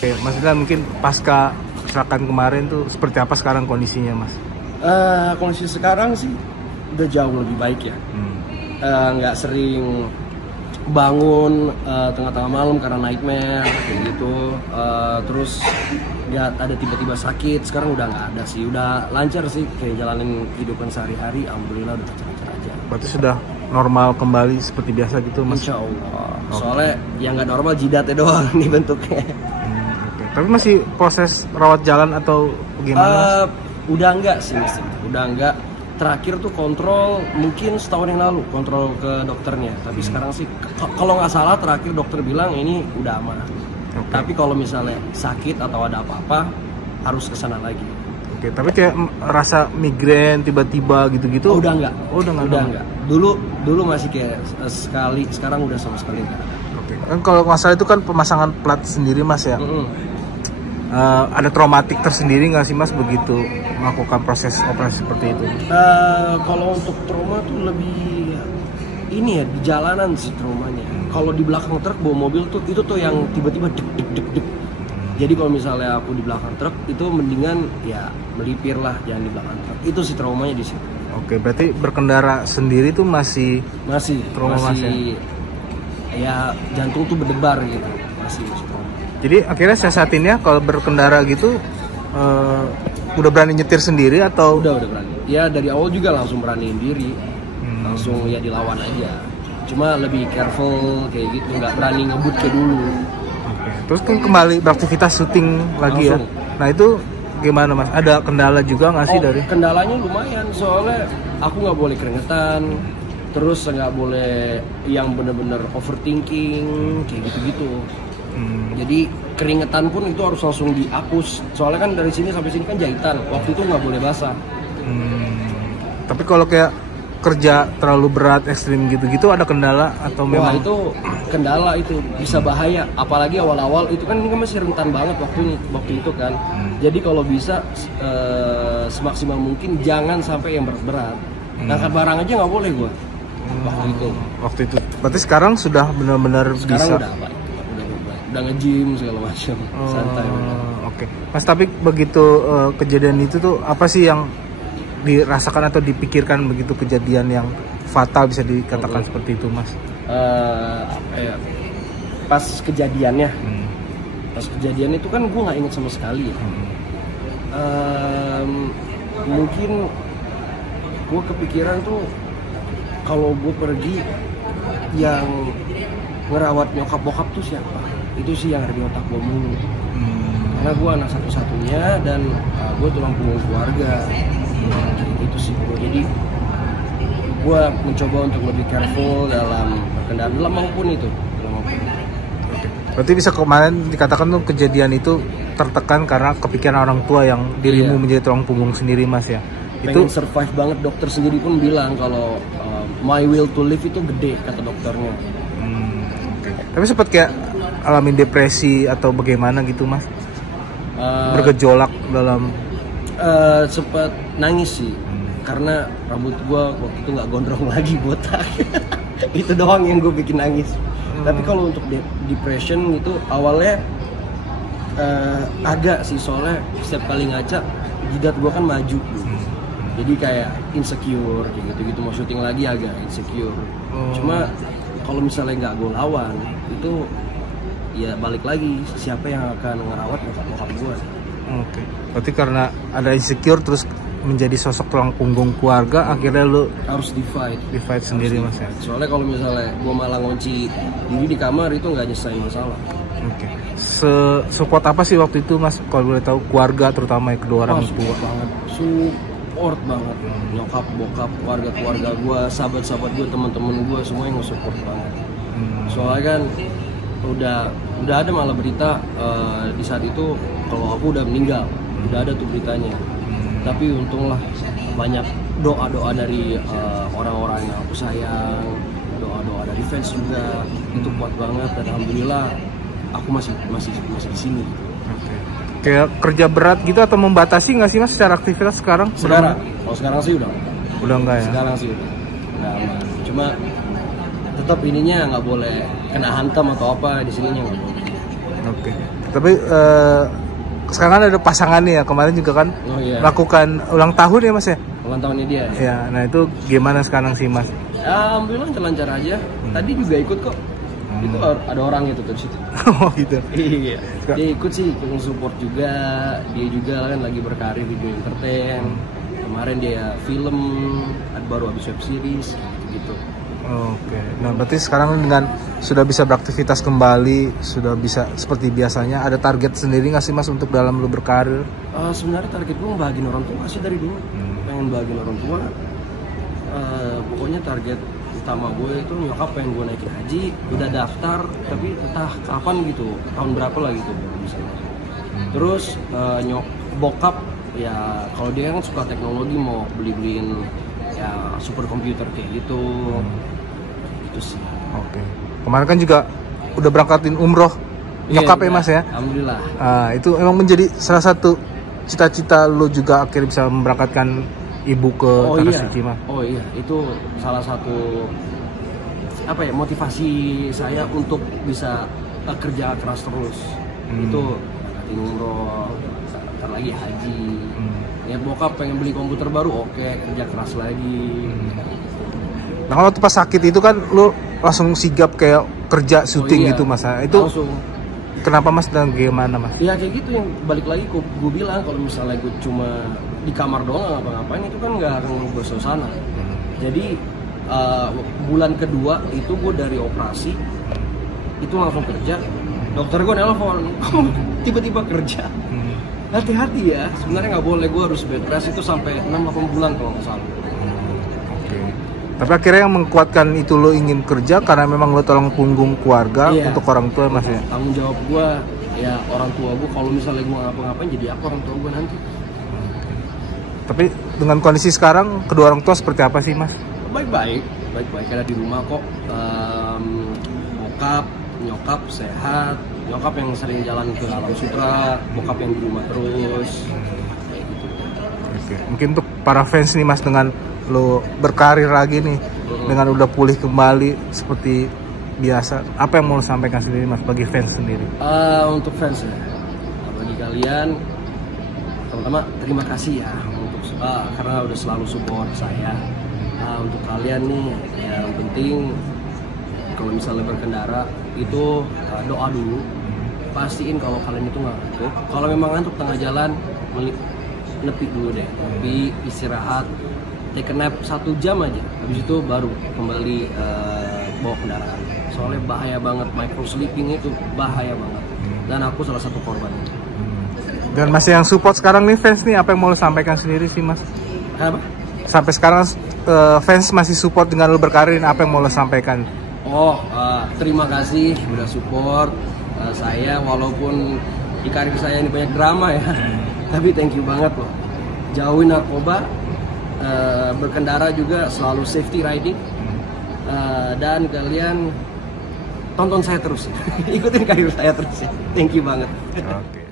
Oke, Mas Dila, mungkin pasca kecelakaan kemarin tuh seperti apa sekarang kondisinya, Mas? Kondisi sekarang sih udah jauh lebih baik ya. Nggak sering bangun tengah-tengah malam karena nightmare kayak gitu. Terus nggak ada tiba-tiba sakit. Sekarang udah nggak ada sih. Udah lancar sih kayak jalanin kehidupan sehari-hari. Alhamdulillah udah lancar aja. Berarti sudah normal kembali seperti biasa gitu, Mas? Insya Allah. Soalnya yang nggak normal jidatnya doang nih bentuknya. Oke. Tapi masih proses rawat jalan atau gimana? Udah enggak sih, udah enggak. Terakhir tuh kontrol mungkin setahun yang lalu, kontrol ke dokternya. Tapi sekarang sih kalau nggak salah terakhir dokter bilang ini udah aman. Tapi kalau misalnya sakit atau ada apa-apa harus ke sana lagi. Oke, tapi kayak rasa migrain tiba-tiba gitu-gitu? Udah enggak. Udah enggak. Dulu masih kayak sekali, sekarang udah sama sekali enggak. Oke. Kan kalau masalah itu kan pemasangan plat sendiri, Mas ya. Ada traumatik tersendiri nggak sih, Mas, begitu melakukan proses operasi seperti itu? Kalau untuk trauma tuh lebih ini ya, di jalanan sih traumanya. Kalau di belakang truk bawa mobil tuh itu tuh yang tiba-tiba deg. Jadi kalau misalnya aku di belakang truk itu mendingan ya melipir lah, jangan di belakang truk. Itu sih traumanya di situ. Oke, berarti berkendara sendiri tuh masih trauma, Mas, ya jantung tuh berdebar gitu, masih trauma. Jadi akhirnya siasatinnya kalau berkendara gitu udah berani nyetir sendiri atau? Udah berani. Ya dari awal juga langsung beraniin diri, langsung ya dilawan aja. Cuma lebih careful kayak gitu, nggak berani ngebut kayak dulu. Oke. Terus kan kembali beraktivitas syuting lagi langsung. Ya. Nah itu gimana, Mas? Ada kendala juga nggak sih dari? Kendalanya lumayan, soalnya aku nggak boleh keringetan, terus nggak boleh yang bener-bener overthinking kayak gitu-gitu. Jadi keringetan pun itu harus langsung dihapus. Soalnya kan dari sini sampai sini kan jahitan. Waktu itu nggak boleh basah. Tapi kalau kayak kerja terlalu berat, ekstrim gitu-gitu ada kendala atau memang? Wah itu kendala, itu bisa bahaya. Apalagi awal-awal itu kan ini masih rentan banget waktu itu kan. Jadi kalau bisa semaksimal mungkin jangan sampai yang berat-berat. Ngangkat barang aja nggak boleh gua. Waktu itu. Berarti sekarang sudah benar-benar bisa. Sekarang udah nge-gym segala macam, santai. Oke. Mas, tapi begitu kejadian itu tuh apa sih yang dirasakan atau dipikirkan begitu kejadian yang fatal bisa dikatakan seperti itu, Mas? Pas kejadiannya, itu kan gue nggak inget sama sekali. Mungkin gue kepikiran tuh kalau gue pergi yang ngerawat nyokap bokap tuh siapa? Itu sih yang ada di otak gue mulu. Karena gue anak satu-satunya dan gue tulang punggung keluarga. Itu sih gue. Jadi gue mencoba untuk lebih careful dalam berkendara, dalam maupun itu. Berarti bisa kemarin dikatakan tuh kejadian itu tertekan karena kepikiran orang tua yang dirimu menjadi tulang punggung sendiri, Mas ya. Pengen survive banget. Dokter sendiri pun bilang kalau my will to live itu gede, kata dokternya. Tapi sempat kayak alamin depresi atau bagaimana gitu, Mas? Bergejolak dalam? Sempat nangis sih, karena rambut gua waktu itu nggak gondrong lagi, botak. Itu doang yang gue bikin nangis. Tapi kalau untuk depression itu awalnya agak sih, soalnya setiap kali ngaca jidat gua kan maju. Jadi kayak insecure kayak gitu-gitu, mau syuting lagi agak insecure. Cuma kalau misalnya nggak gue lawan itu ya balik lagi, siapa yang akan ngerawat bokap gue. Oke. Berarti karena ada insecure terus menjadi sosok tulang punggung keluarga, akhirnya lu harus di fight sendiri, Mas ya. Soalnya kalau misalnya gue malah ngunci diri di kamar itu nggak nyelesain masalah. Oke. Support apa sih waktu itu, Mas, kalau boleh tahu, keluarga terutama kedua orang tua? Support banget. Nyokap, bokap, keluarga gue, sahabat-sahabat gue, teman-teman gue, semua yang nge-support banget. Soalnya kan udah ada malah berita di saat itu kalau aku udah meninggal, udah ada tuh beritanya. Tapi untunglah banyak doa-doa dari orang-orang yang aku sayang, doa-doa dari fans juga, itu kuat banget. Dan alhamdulillah aku masih di sini. Kayak kerja berat gitu atau membatasi nggak sih, Mas, secara aktivitas sekarang? Kalau sekarang sih udah enggak ya? Sekarang sih udah aman. Cuma tetap ininya nggak boleh kena hantam atau apa di sininya nggak boleh. Oke. Tapi sekarang kan ada pasangan nih ya, kemarin juga kan melakukan ulang tahun ya Mas ya? Ulang tahunnya dia. Ya, nah itu gimana sekarang sih Mas? Alhamdulillah lancar aja. Tadi juga ikut kok. Itu ada orang itu tuh di situ. Oh gitu. Iya. Dia ikut sih, ikut support juga. Dia juga kan lagi berkarir di dunia entertain. Kemarin dia film, baru habis web series gitu. Oke. Nah, berarti sekarang dengan sudah bisa beraktivitas kembali, sudah bisa seperti biasanya, ada target sendiri nggak sih Mas untuk dalam lu berkarir? Sebenarnya target gue bahagiin orang tua sih dari dulu. Pengen bahagiin orang tua. Pokoknya target utama gue itu nyokap pengen gue naikin haji, udah daftar, tapi entah kapan gitu, tahun berapa lah gitu misalnya. Terus bokap ya kalau dia kan suka teknologi, mau beliin ya super komputer kayak gitu. Gitu sih. Oke. Kemarin kan juga udah berangkatin umroh nyokap ya Mas ya? Alhamdulillah. Itu emang menjadi salah satu cita-cita lo juga akhirnya bisa memberangkatkan ibu ke Tanah Suci Mas? Oh iya, itu salah satu motivasi saya untuk bisa kerja keras terus. Itu berangkatin umroh, ntar lagi haji. Ya bokap pengen beli komputer baru, oke, kerja keras lagi. Nah kalau pas sakit itu kan lo langsung sigap kayak kerja syuting gitu Mas. Itu langsung. Kenapa Mas dan gimana Mas? Ya kayak gitu, yang balik lagi gue bilang kalau misalnya gue cuma di kamar doang ngapa-ngapain itu kan nggak akan gue suasana. Jadi bulan kedua itu gue dari operasi itu langsung kerja. Dokter gue nelpon, tiba-tiba kerja. Hati-hati ya, sebenarnya nggak boleh, gue harus bed rest itu sampai 6-8 bulan kalau nggak salah. Tapi akhirnya yang mengkuatkan itu lo ingin kerja karena memang lo tolong punggung keluarga untuk orang tua Mas ya? Tanggung jawab gue ya orang tua gue, kalau misalnya gue ngapa-ngapain jadi apa orang tua gue nanti. Tapi dengan kondisi sekarang kedua orang tua seperti apa sih Mas? Baik-baik, ada di rumah kok. Bokap, nyokap sehat. Nyokap yang sering jalan ke Alam Sutra, bokap yang di rumah terus. Oke. Mungkin untuk para fans nih Mas, dengan lo berkarir lagi nih, dengan udah pulih kembali seperti biasa, apa yang mau lo sampaikan sendiri Mas bagi fans sendiri? Untuk fans ya, bagi kalian, pertama terima kasih ya untuk karena udah selalu support saya. Untuk kalian nih, yang penting kalau misalnya berkendara itu doa dulu. Pastiin kalau kalian itu nggak ngantuk. Kalau memang ngantuk tengah jalan, nepi dulu deh. Nepi, istirahat, take a nap 1 jam aja. Habis itu baru kembali bawa kendaraan. Soalnya bahaya banget, micro sleeping itu bahaya banget. Dan aku salah satu korban. Dan masih yang support sekarang nih fans nih, apa yang mau lo sampaikan sendiri sih Mas? Apa? Sampai sekarang fans masih support dengan lo berkarir, apa yang mau lo sampaikan? Terima kasih udah support saya, walaupun di karir saya ini banyak drama ya. Tapi thank you banget loh. Jauhin narkoba, berkendara juga selalu safety riding. Dan kalian tonton saya terus, ikutin karir saya terus ya. Thank you banget. Oke.